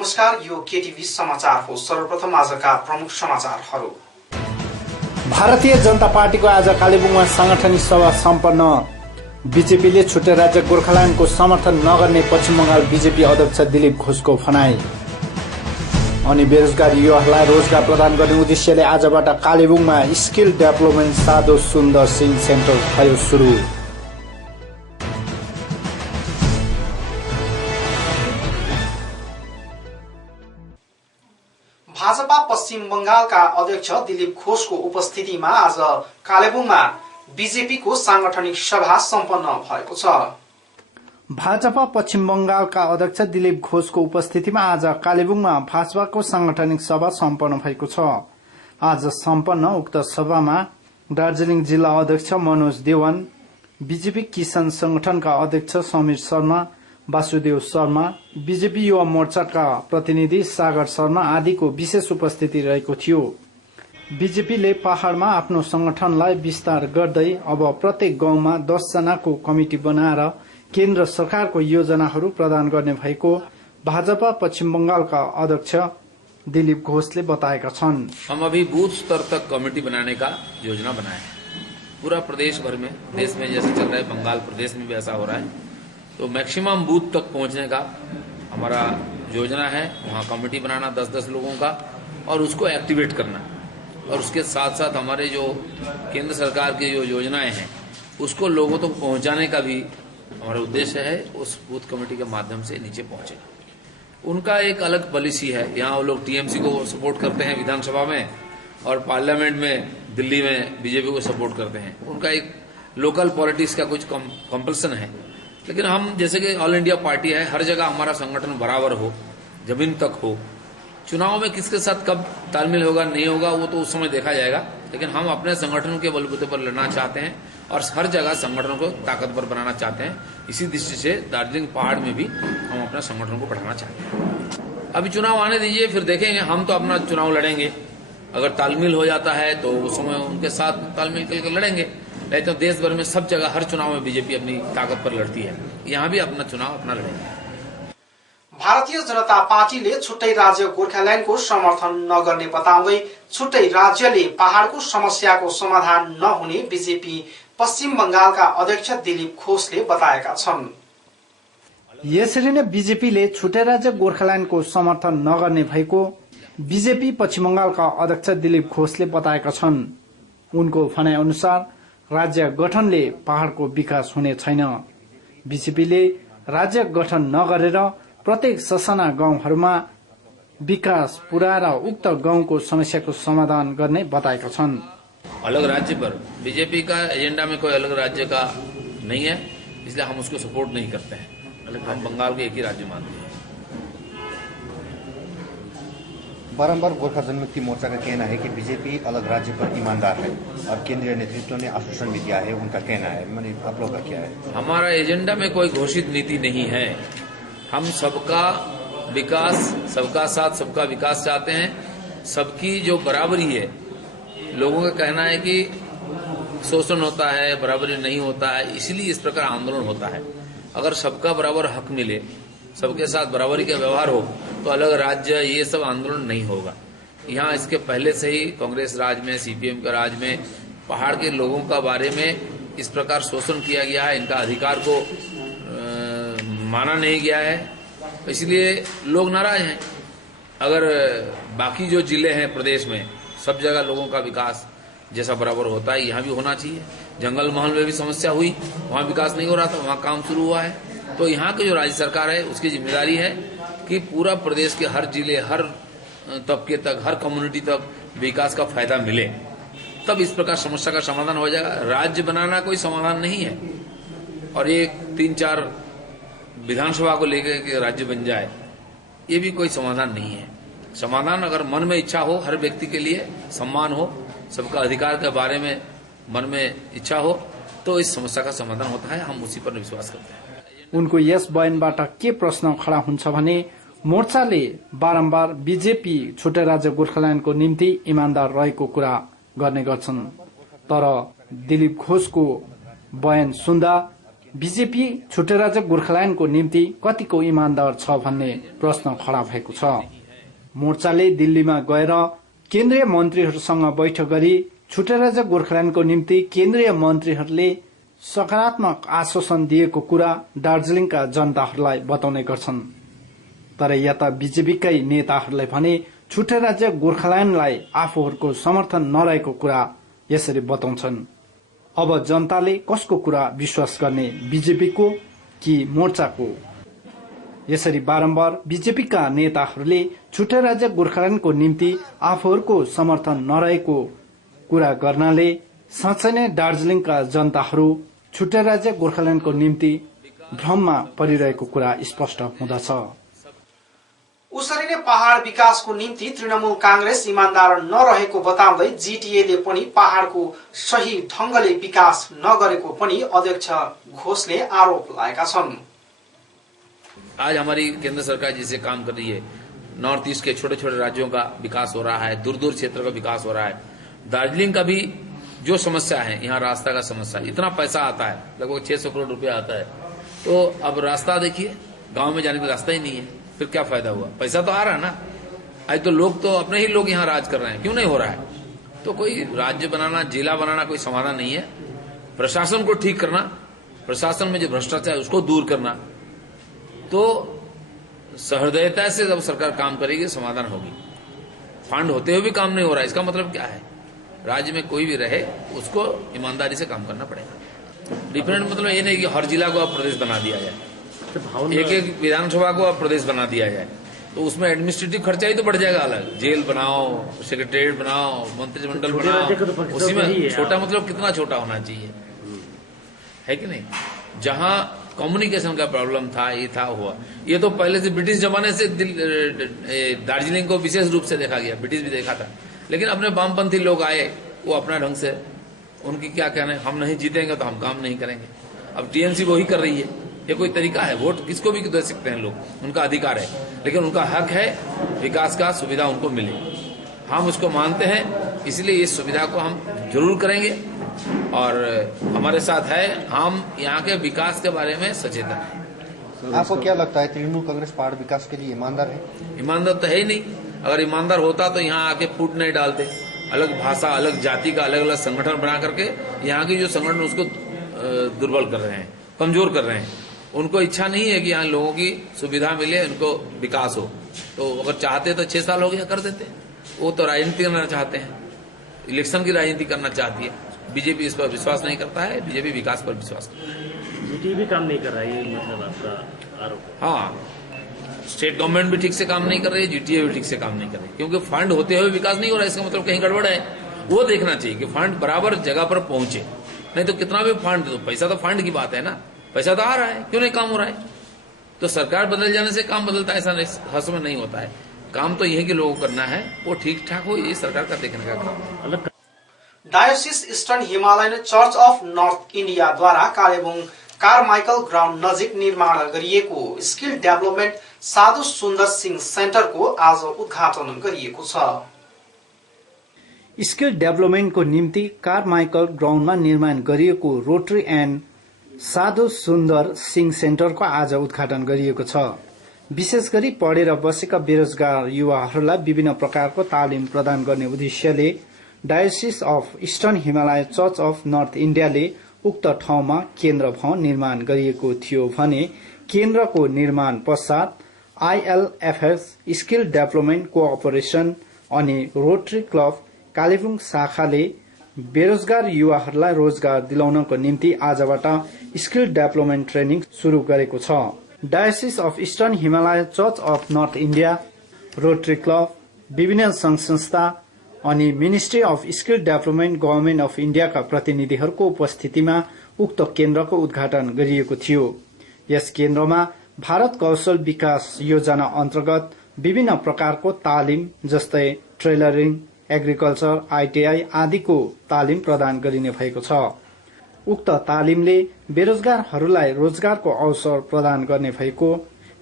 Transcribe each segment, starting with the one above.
नमस्कार, यो केटीभी समाचार हो। सर्वप्रथम आजका प्रमुख समाचारहरू। भारतीय जनता पार्टीको आज कालेबुङमा सांगठनिक सभा सम्पन्न। बीजेपीले छुट्टै राज्य गोर्खाल्यान्डको समर्थन नगर्ने पश्चिम बंगाल बीजेपी अध्यक्ष दिलीप घोषको भनाई। अनि बेरोजगार युवाहरूलाई रोजगार प्रदान गर्ने उद्देश्यले आजबाट कालेबुङमा स्किल डेभलपमेन्ट साधु सुन्दर सिंह सेन्टर भयो सुरु। भाजपा पश्चिम बंगालका अध्यक्ष दिलीप घोषको उपस्थितिमा आज कालेबुङमा बीजेपीको सांगठनिक सभा सम्पन्न भएको छ। भाजपा पश्चिम बंगालका अध्यक्ष दिलीप घोषको उपस्थितिमा आज कालेबुङमा भाजपाको सांगठनिक सभा सम्पन्न भएको छ। आज सम्पन्न उक्त सभामा दार्जीलिङ जिल्ला अध्यक्ष मनोज देवान, बीजेपी किसान संगठनका अध्यक्ष समीर शर्मा, वासुदेव शर्मा, बीजेपी युवा मोर्चाका प्रतिनिधि सागर शर्मा आदिको विशेष उपस्थिति रहेको थियो। बीजेपीले पहाड़मा आफ्नो संगठनलाई विस्तार गर्दै अब प्रत्येक गाउँमा 10 जनाको कमिटी बनाएर केन्द्र सरकारको योजनाहरू प्रदान गर्ने भएको भाजपा पश्चिम बंगालका अध्यक्ष दिलीप घोषले बताएका छन्। हम अभी बूथ स्तर तक कमेटी बनाने का योजना बनाए हैं। पूरा प्रदेश भर में, देश में जैसे चल रहा है, बंगाल प्रदेश में भी ऐसा हो रहा है, तो मैक्सिमम बूथ तक पहुंचने का हमारा योजना है। वहां कमेटी बनाना 10-10 लोगों का और उसको एक्टिवेट करना, और उसके साथ साथ हमारे जो केंद्र सरकार की जो योजनाएं हैं उसको लोगों तक पहुंचाने का भी हमारा उद्देश्य है। उस बूथ कमेटी के माध्यम से नीचे पहुंचे। उनका एक अलग पॉलिसी है। यहाँ वो लोग टीएमसी को सपोर्ट करते हैं विधानसभा में, और पार्लियामेंट में दिल्ली में बीजेपी को सपोर्ट करते हैं। उनका एक लोकल पॉलिटिक्स का कुछ कंपल्सन है। लेकिन हम जैसे कि ऑल इंडिया पार्टी है, हर जगह हमारा संगठन बराबर हो, जमीन तक हो। चुनाव में किसके साथ कब तालमेल होगा नहीं होगा वो तो उस समय देखा जाएगा, लेकिन हम अपने संगठन के बलबूते पर लड़ना चाहते हैं और हर जगह संगठन को ताकतवर बनाना चाहते हैं। इसी दृष्टि से दार्जिलिंग पहाड़ में भी हम अपने संगठन को बढ़ाना चाहते हैं। अभी चुनाव आने दीजिए, फिर देखेंगे। हम तो अपना चुनाव लड़ेंगे। अगर तालमेल हो जाता है तो उस समय उनके साथ तालमेल करके लड़ेंगे। नहीं तो देश भर में सब जगह हर चुनाव में बीजेपी अपनी ताकत पर लड़ती है। यहाँ भी अपना चुनाव अपना लड़ेंगे। भारतीय जनता पार्टीले छुट्टै राज्य गोर्खाल्यान्डको समर्थन नगर्ने बताउँदै छुट्टै राज्यले पहाड़को समस्याको समाधान नहुने बीजेपी पश्चिम बंगालका अध्यक्ष दिलीप घोषले बताएका छन्। यसरी नै बीजेपीले छुट्टै राज्य गोर्खाल्यान्डको समर्थन नगर्ने भएको बीजेपी पश्चिम बंगालका अध्यक्ष दिलीप घोषले बताएका छन्। उनको भनाइ अनुसार राज्य गठनले पहाड़को विकास हुने छैन। बीजेपीले राज्य गठन नगरेर प्रत्येक ससाना गाउँहरूमा विकास पुर्याएर उक्त गाउँको समस्याको समाधान गर्ने बताएका छन्। अलग राज्य पर बीजेपी का एजेंडा में कोई अलग राज्य का नहीं है, इसलिए हम उसको सपोर्ट नहीं करते हैं। हम बंगाल को एक ही राज्य मानते हैं। बारंबार गोरखा जनमुक्ति मोर्चा का कहना है कि बीजेपी अलग राज्य पर ईमानदार है और केंद्रीय नेतृत्व ने आश्वासन भी दिया है, उनका कहना है। मैंने आप लोग का क्या है? हमारा एजेंडा में कोई घोषित नीति नहीं है। हम सबका विकास, सबका साथ, सबका विकास चाहते हैं। सबकी जो बराबरी है, लोगों का कहना है कि शोषण होता है, बराबरी नहीं होता है, इसलिए इस प्रकार आंदोलन होता है। अगर सबका बराबर हक मिले, सबके साथ बराबरी का व्यवहार हो, तो अलग राज्य ये सब आंदोलन नहीं होगा। यहाँ इसके पहले से ही कांग्रेस राज में, सीपीएम के राज में पहाड़ के लोगों का बारे में इस प्रकार शोषण किया गया है। इनका अधिकार को माना नहीं गया है, इसलिए लोग नाराज हैं। अगर बाकी जो जिले हैं प्रदेश में, सब जगह लोगों का विकास जैसा बराबर होता है, यहाँ भी होना चाहिए। जंगल महल में भी समस्या हुई, वहाँ विकास नहीं हो रहा था, वहाँ काम शुरू हुआ है। तो यहाँ की जो राज्य सरकार है उसकी जिम्मेदारी है कि पूरा प्रदेश के हर जिले, हर तबके तक, हर कम्युनिटी तक विकास का फायदा मिले, तब इस प्रकार समस्या का समाधान हो जाएगा। राज्य बनाना कोई समाधान नहीं है, और ये 3-4 विधानसभा को लेकर के राज्य बन जाए, ये भी कोई समाधान नहीं है। समाधान अगर मन में इच्छा हो, हर व्यक्ति के लिए सम्मान हो, सबका अधिकार के बारे में मन में इच्छा हो, तो इस समस्या का समाधान होता है। हम उसी पर विश्वास करते हैं। उनको यस बयानबाट के प्रश्न खडा हुन्छ भने मोर्चाले बारम्बार बीजेपी छुट्टै राज्य गोर्खाल्यान्डको निम्ति इमानदार रहेको कुरा गर्ने गर्छन्। तर दिलीप घोषको बयान सुन्दा बीजेपी छुट्टै राज्य गोर्खाल्यान्डको निम्ति कतिको इमान्दार छ भन्ने प्रश्न खड़ा भएको छ। मोर्चाले दिल्लीमा गएर केन्द्रीय मन्त्रीहरूसँग बैठक गरी छुट्टै राज्य गोर्खाल्यान्डको निम्ति केन्द्रीय मन्त्रीहरूले सकारात्मक आश्वासन दिएको कुरा दार्जीलिङका जनताहरूलाई बताउने गर्छन्। तर यता बीजेपीकै नेताहरूले भने छुट्टै राज्य गोर्खाल्यान्डलाई आफूहरूको समर्थन नरहेको कुरा यसरी बताउँछन्। अब जनताले कसको कुरा विश्वास गर्ने, बीजेपीको कि मोर्चाको? यसरी बारम्बार बीजेपीका नेताहरूले छुट्टै राज्य गोर्खाल्यान्डको निम्ति आफूहरूको समर्थन नरहेको कुरा गर्नाले साँच्चै नै दार्जीलिङका जनताहरू छुट्टै राज्य गोर्खाल्यान्डको निम्ति भ्रममा परिरहेको कुरा स्पष्ट हुँदछ। उसरी नै पहाड़ विकासको निम्ति तृणमूल कांग्रेस इमान्दार नरहेको बताउँदै जीटीएले पनि पहाड़को सही ढंगले विकास नगरेको पनि अध्यक्ष घोषले आरोप लगाएका छन्। आज हमारी केंद्र सरकार जिसे काम कर रही है, नॉर्थ ईस्ट के छोटे छोटे राज्यों का विकास हो रहा है, दूर दूर क्षेत्र का विकास हो रहा है। दार्जिलिंग का भी जो समस्या है, यहाँ रास्ता का समस्या, इतना पैसा आता है, लगभग 600 करोड़ रुपया आता है, तो अब रास्ता देखिए, गांव में जाने का रास्ता ही नहीं है, फिर क्या फायदा हुआ? पैसा तो आ रहा है ना। आज तो लोग तो अपने ही लोग यहाँ राज कर रहे हैं, क्यों नहीं हो रहा है? तो कोई राज्य बनाना, जिला बनाना कोई समाधान नहीं है। प्रशासन को ठीक करना, प्रशासन में जो भ्रष्टाचार है उसको दूर करना, तो सहृदयता से जब सरकार काम करेगी समाधान होगी। फंड होते हुए भी काम नहीं हो रहा है, इसका मतलब क्या है? राज्य में कोई भी रहे उसको ईमानदारी से काम करना पड़ेगा। डिफरेंट मतलब ये नहीं कि हर जिला को अब प्रदेश बना दिया जाए, एक एक विधानसभा को अब प्रदेश बना दिया जाए, तो उसमें एडमिनिस्ट्रेटिव खर्चा ही तो बढ़ जाएगा अलग। जेल बनाओ, सेक्रेटेरिएट बनाओ, मंत्रिमंडल बनाओ, उसी में छोटा मतलब कितना छोटा होना चाहिए, है कि नहीं? जहां कम्युनिकेशन का प्रॉब्लम था, ये था हुआ, ये तो पहले से ब्रिटिश जमाने से दार्जिलिंग को विशेष रूप से देखा गया, ब्रिटिश भी देखा था, लेकिन अपने वामपंथी लोग आए, वो अपना ढंग से, उनकी क्या कहना है, हम नहीं जीतेंगे तो हम काम नहीं करेंगे। अब टीएमसी वही कर रही है, ये कोई तरीका है? वोट किसको भी दे सकते हैं लोग, उनका अधिकार है, लेकिन उनका हक है विकास का, सुविधा उनको मिले, हम उसको मानते हैं, इसलिए इस सुविधा को हम जरूर करेंगे और हमारे साथ है, हम यहाँ के विकास के बारे में सचेतन हैं। आपको क्या लगता है तृणमूल कांग्रेस पहाड़ विकास के लिए ईमानदार है? ईमानदार तो है ही नहीं। अगर ईमानदार होता तो यहाँ आके फूट नहीं डालते, अलग भाषा, अलग जाति का अलग अलग संगठन बना करके यहाँ की जो संगठन उसको दुर्बल कर रहे हैं, कमजोर कर रहे हैं। उनको इच्छा नहीं है कि यहाँ लोगों की सुविधा मिले, उनको विकास हो, तो अगर चाहते तो 6 साल हो गया कर देते। वो तो राजनीति करना चाहते हैं, इलेक्शन की राजनीति करना चाहती है। बीजेपी इस पर विश्वास नहीं करता है, बीजेपी विकास पर विश्वास करता है। जीटीए भी काम नहीं कर रहा है, ये मतलब आपका आरोप है? हाँ, स्टेट गवर्नमेंट भी ठीक से काम नहीं कर रही है, जीटीए भी ठीक से काम नहीं कर रही, क्योंकि फंड होते हुए विकास नहीं हो रहा है, इसका मतलब कहीं गड़बड़ है। वो देखना चाहिए कि फंड बराबर जगह पर पहुंचे, नहीं तो कितना भी फंड, तो पैसा तो फंड की बात है ना, पैसा तो आ रहा है, क्यों नहीं काम हो रहा है? तो सरकार बदल जाने से काम बदलता है ऐसा हर समय नहीं होता है। काम तो यही के लोगों को करना है, वो ठीक ठाक हो, ये सरकार का देखने का काम है। डायोसिस eastern Himalayan church of north India द्वारा कालेबुङ कारमाइकल ग्राउन्ड नजिक निर्माण गरिएको स्किल डेभलपमेन्ट साधु सुन्दर सिंह सेन्टरको आज उद्घाटन गरिएको छ। स्किल डेभलपमेन्टको निम्ति कारमाइकल ग्राउन्डमा निर्माण गरिएको रोटरी एन्ड साधु सुन्दर सिंह सेन्टरको आज उद्घाटन गरिएको छ। विशेष गरी पढेर बसेका बेरोजगार युवाहरूलाई विभिन्न प्रकारको तालिम प्रदान गर्ने उद्देश्यले डायोसिस of eastern Himalaya church of north इन्डियाले उक्त ठाउँमा केन्द्र भवन निर्माण गरिएको थियो भने केन्द्रको निर्माण पश्चात आईएलएफएस स्किल डेभलपमेन्ट कोअपरेसन अनि रोटरी क्लब कालेबुङ शाखाले बेरोजगार युवाहरूलाई रोजगार दिलाउनको निम्ति आजबाट स्किल डेभलपमेन्ट ट्रेनिङ शुरू गरेको छ। Diocese of eastern Himalaya church of north India, rotary club, विभिन्न संघ संस्था अनि ministry of skill development government of इन्डियाका प्रतिनिधिहरूको उपस्थितिमा उक्त केन्द्रको उद्घाटन गरिएको थियो। यस केन्द्रमा भारत कौशल विकास योजना अन्तर्गत विभिन्न प्रकारको तालिम जस्तै टेलरिङ, एग्रिकल्चर, आईटीआई आदिको तालिम प्रदान गरिने भएको छ। उक्त तालिमले बेरोजगारहरूलाई रोजगारको अवसर प्रदान गर्ने भएको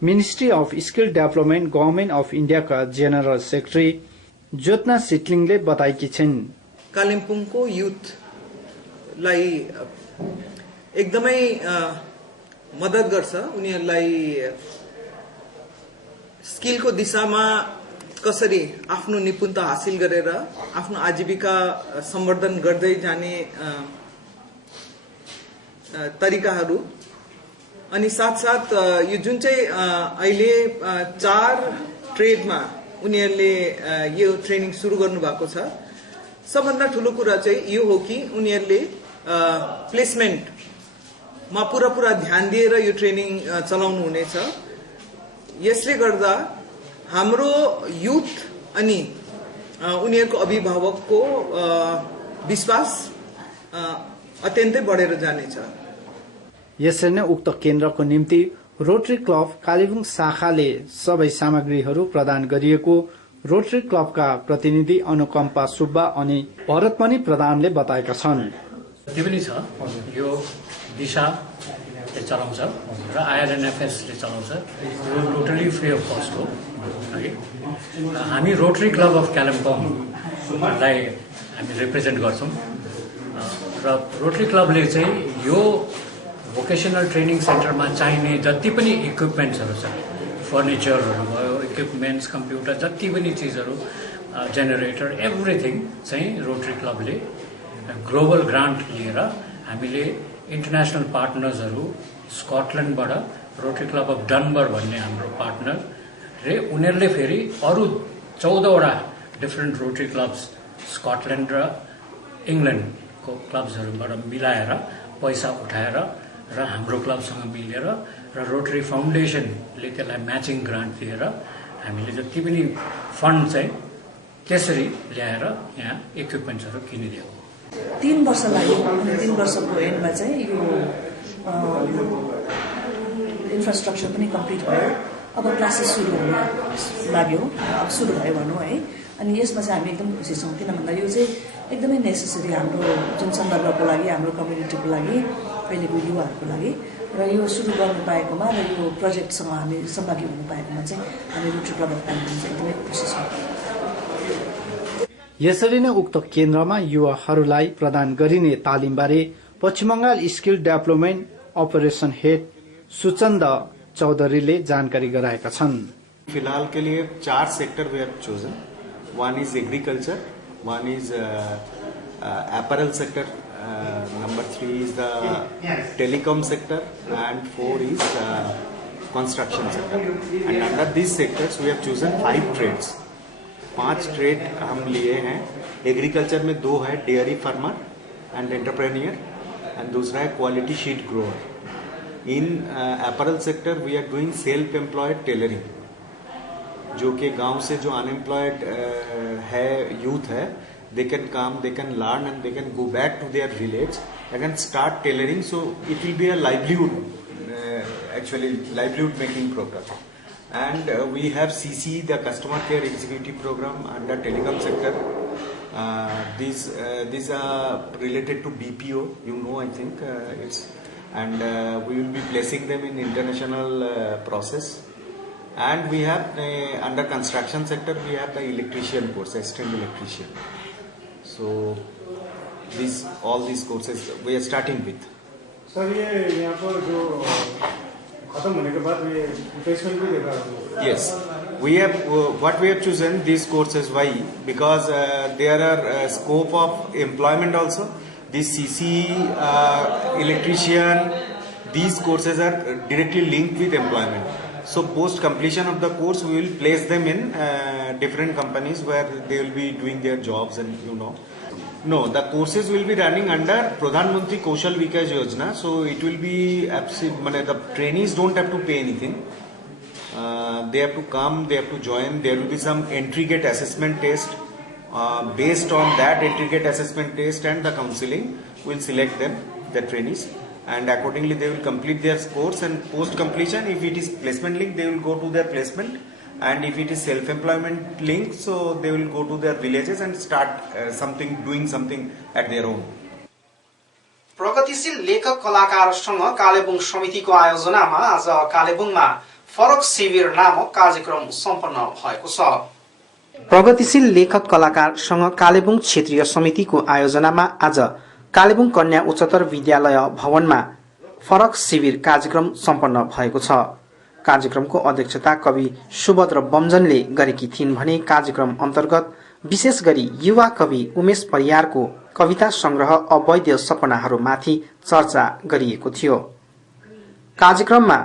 ministry of skill development government of इन्डियाका जेनरल सेक्रेटरी ज्योत्ना सिटलिङले बताएकी छिन्। कालिम्पोङको युथलाई एकदमै मद्दत गर्छ उनीहरूलाई स्किलको दिशामा कसरी आफ्नो निपुणता हासिल गरेर आफ्नो आजीविका सम्वर्धन गर्दै जाने तरिकाहरू अनि साथसाथ यो जुन चाहिँ अहिले 4 ट्रेडमा उनीहरूले यो ट्रेनिङ सुरु गर्नु भएको छ सबभन्दा ठुलो कुरा चाहिँ यो हो कि उनीहरूले प्लेसमेन्टमा पुरा ध्यान दिएर यो ट्रेनिङ चलाउनु हुनेछ यसले गर्दा हाम्रो युथ अनि उनीहरूको अभिभावकको विश्वास अत्यन्तै बढेर जानेछ यसरी नै उक्त केन्द्रको निम्ति रोटरी क्लब कालेबुङ शाखाले सबै सामग्रीहरू प्रदान गरिएको रोटरी क्लबका प्रतिनिधि अनुकम्पा सुब्बा अनि भरतमणि प्रधानले बताएका छन् त्यो पनि छ यो दिशाले चलाउँछ र आइआरएनएफएसले चलाउँछ यो टोटली फ्री अफ कस्ट हो है हामी रोटरी क्लब अफ कालिम्पोङलाई हामी रिप्रेजेन्ट गर्छौँ र रोटरी क्लबले चाहिँ यो भोकेसनल ट्रेनिङ सेन्टरमा चाहिने जति पनि इक्विपमेन्ट्सहरू छ फर्निचरहरू भयो इक्विपमेन्ट्स कम्प्युटर जति पनि चिजहरू जेनेरेटर एभ्रिथिङ चाहिँ रोटरी क्लबले ग्लोबल ग्रान्ट लिएर हामीले इन्टरनेसनल पार्टनर्सहरू स्कटल्यान्डबाट रोटरी क्लब अफ डनबर भन्ने हाम्रो पार्टनर रे उनीहरूले फेरि अरू 14वटा डिफ्रेन्ट रोटरी क्लब्स स्कटल्यान्ड र इङ्ल्यान्डको क्लब्सहरूबाट मिलाएर पैसा उठाएर र हाम्रो क्लबसँग मिलेर र रोटरी फाउन्डेसनले त्यसलाई म्याचिङ ग्रान्ट दिएर हामीले जति पनि फन्ड चाहिँ त्यसरी ल्याएर यहाँ इक्विपमेन्ट्सहरू किनिदिएको 3 वर्ष लाग्यो 3 वर्षको एन्डमा चाहिँ यो इन्फ्रास्ट्रक्चर पनि कम्प्लिट भयो अब क्लासेस सुरु हुन लाग्यो अब सुरु भयो भनौँ है अनि यसमा चाहिँ हामी एकदम खुसी छौँ किन भन्दा यो चाहिँ एकदमै नेसेसरी हाम्रो जुन सन्दर्भको लागि हाम्रो कम्युनिटीको लागि अहिलेको युवाहरूको लागि र यो सुरु गर्नु पाएकोमा र यो प्रोजेक्टसँग हामी सहभागी हुनु पाएकोमा चाहिँ हामी रोटरी क्लब अफ कालिम्पोङ चाहिँ एकदमै खुसी छौँ यसरी नै उक्त केन्द्रमा युवाहरूलाई प्रदान गरिने तालिमबारे Paschim Bengal skill development operation head Suchand चौधरीले जानकारी गराएका छन् फिलहाल के लिए 4 sector we have chosen one is agriculture one is apparel sector number 3 is the telecom sector and 4 is construction sector and under these sectors we have chosen 5 trades 5 trade हम लिए हैं एग्रीकल्चर में 2 है dairy farmer and entrepreneur and दूसरा है quality seed grower in apparel sector we are doing self employed tailoring जो कि गांव से जो अनएम्प्लॉयड है यूथ है they can come they can learn and they can go back to their village and can start tailoring so it will be a livelihood actually livelihood making program and we have CC the customer care executive program under telecom sector these are related to BPO you know I think it's and we will be placing them in international process and we have under construction sector we have the electrician course assistant electrician so all these courses we are starting with sir ये यहाँ पर जो खत्म होने के बाद ये placement भी देगा yes we have what we have chosen these courses why because there are scope of employment also this CC electrician these courses are directly linked with employment so post completion of the course we will place them in different companies where they will be doing their jobs and you know no the courses will be running under Pradhan Mantri Kaushal Vikas Yojana so it will be the trainees don't have to pay anything they have to come they have to join there will be some entry gate assessment test based on that entry gate assessment test and the counseling will select them the trainees and accordingly they will complete their course and post completion if it is placement link they will go to their placement and if it is self employment link so they will go to their villages and start doing something at their own प्रगतिशील लेखक कलाकारसँग कालेबुङ समितिको आयोजनामा आज कालेबुङमा फरक शिविर नामक कार्यक्रम सम्पन्न भएको छ प्रगतिशील लेखक कलाकारसँग कालेबुङ क्षेत्रीय समितिको आयोजनामा आज कालेबुङ कन्या उच्चतर विद्यालय भवनमा फरक शिविर कार्यक्रम सम्पन्न भएको छ। कार्यक्रमको अध्यक्षता कवि सुभद्र बमजनले गरेकी थिइन् भने कार्यक्रम अन्तर्गत विशेष गरी युवा कवि उमेश परियारको कविता संग्रह अवैध सपनाहरूमाथि चर्चा गरिएको थियो। कार्यक्रममा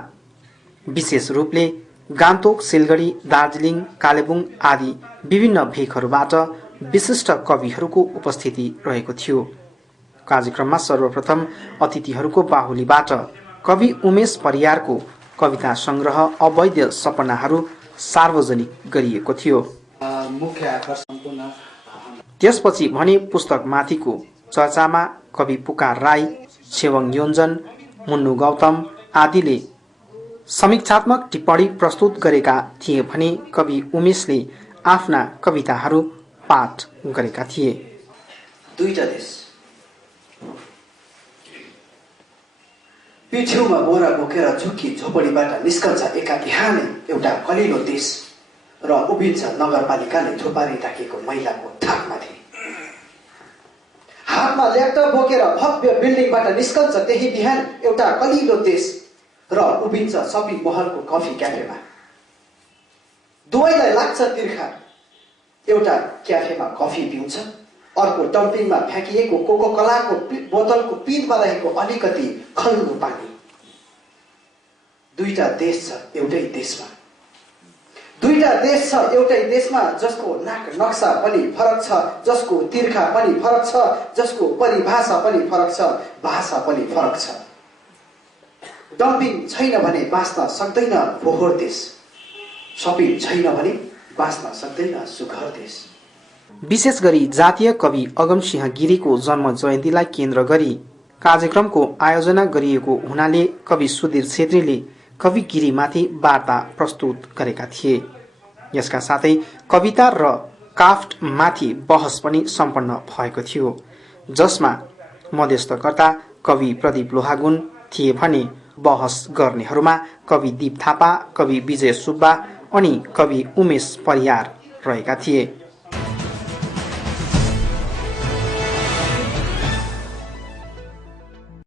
विशेष रूपले गान्तोक, सिलगढी, दार्जिलिङ, कालेबुङ आदि विभिन्न भेकहरूबाट विशिष्ट कविहरूको उपस्थिति रहेको थियो। कार्यक्रममा सर्वप्रथम अतिथिहरूको बाहुलीबाट कवि उमेश परियारको कविता संग्रह अवैध सपनाहरू सार्वजनिक गरिएको थियो। मुख्य आकर्षण त्यसपछि भने पुस्तकमाथिको चर्चामा कवि पुकार राई, छेवङ योन्जन, मुन्नु गौतम आदिले समीक्षात्मक टिप्पणी प्रस्तुत गरेका थिए भने कवि उमेशले आफ्ना कविताहरू पाठ गरेका थिए। दुईटा देश पिठ्यौमा बोरा बोकेर झुक्की झोपडीबाट निस्कन्छ एका बिहानै एउटा कलिलो देश र उभिन्छ नगरपालिकाले थुपारी राखेको महिलाको थाकमाथि। हातमा ल्यापटप बोकेर भव्य बिल्डिङबाट निस्कन्छ त्यही बिहान एउटा कलिलो देश र उभिन्छ सपिङ महलको कफी क्याफेमा। दुवैलाई लाग्छ तिर्खा, एउटा क्याफेमा कफी पिउँछ, अर्को डम्पिङमा फ्याँकिएको कोको कलाको बोतलको पिँधमा रहेको अलिकति खल्लो पानी। दुईटा देश छ एउटै देशमा, दुईटा देश छ एउटै देशमा, जसको नाक नक्सा पनि फरक छ, जसको तिर्खा पनि फरक छ, जसको परिभाषा पनि फरक छ, भाषा पनि फरक छ। डम्पिङ छैन भने बाँच्न सक्दैन फोहोर देश, सपिङ छैन भने बाँच्न सक्दैन सुघर देश। विशेष गरी जातीय कवि अगमसिंह गिरीको जन्म जयन्तीलाई केन्द्र गरी कार्यक्रमको आयोजना गरिएको हुनाले कवि सुधीर छेत्रीले कवि गिरीमाथि वार्ता प्रस्तुत गरेका थिए। यसका साथै कविता र काफ्टमाथि बहस पनि सम्पन्न भएको थियो, जसमा मध्यस्थकर्ता कवि प्रदीप लोहागुन थिए भने बहस गर्नेहरूमा कवि दीप थापा, कवि विजय सुब्बा अनि कवि उमेश परियार रहेका थिए।